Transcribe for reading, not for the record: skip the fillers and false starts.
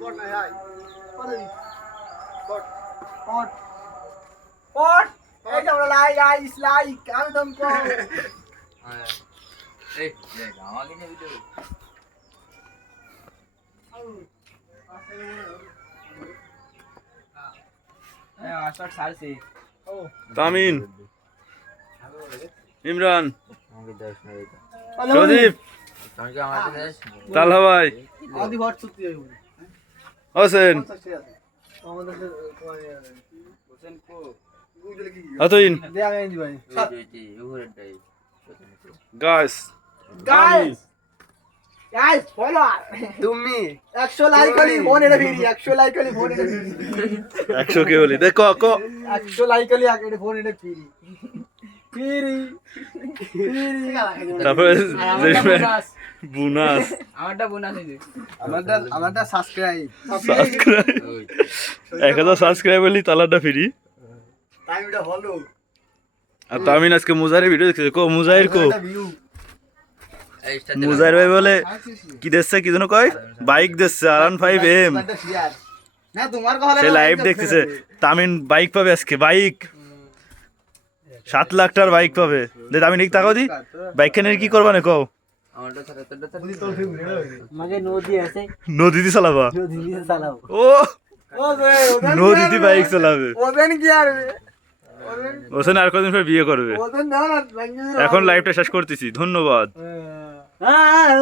পট নাই আই পট পট পট এই যে আমরা লাইক আমি তোমাকে এই দেখ আমাকে নিয়ে ভিডিও আশার সারছি তামিন ইমরান আমাকে দেখ না এটা সদীপ তুমি কি আমাকে দেখ তালহা ভাই আদি ভট সত্যি হইব হোসেন আমাদের হোসেন কো আতইন দে আমি দি ভাই এই উপরেটাই গাইস গাইস ফলো তুমি 100 লাইক করি ফোন এটা ফিরি 100 লাইক করি ফোন এটা ফিরি 100 কে বলি দেখো ক 100 লাইক করি আগে ফোন এটা ফিরি ফিরি তারপরে বোনাস আমারটা বোনাস হইছে আমারটা সাবস্ক্রাইব সাবস্ক্রাইব 1000 সাবস্ক্রাইব হলি তালাটা ফ্রি টাইমটা হলো আর তামিন আজকে মুজাহির ভিডিও দেখছে কো মুজাহির কো ভিউ এই স্টার মুজাহির ভাই বলে কি দেখছে কি যেন কয় বাইক দেখছে R15 M না তোমার কথা সে লাইভ দেখতেছে তামিন বাইক পাবে আজকে বাইক 7 লাখ টাকার বাইক পাবে দে তামিন এক টাকা দি বাইক কেনার কি করবা না কও আমারটা ছাড়া তোরটা ছাড়া আমাকে নদী আছে নদীতে চালাবা নদী দিয়ে চালাও ও নদীতে বাইক চালাবে ওদেন কি আর ওসেন আর কদিন পর বিয়ে করবে ওদেন না এখন লাইভটা শেষ করতেছি ধন্যবাদ হ্যাঁ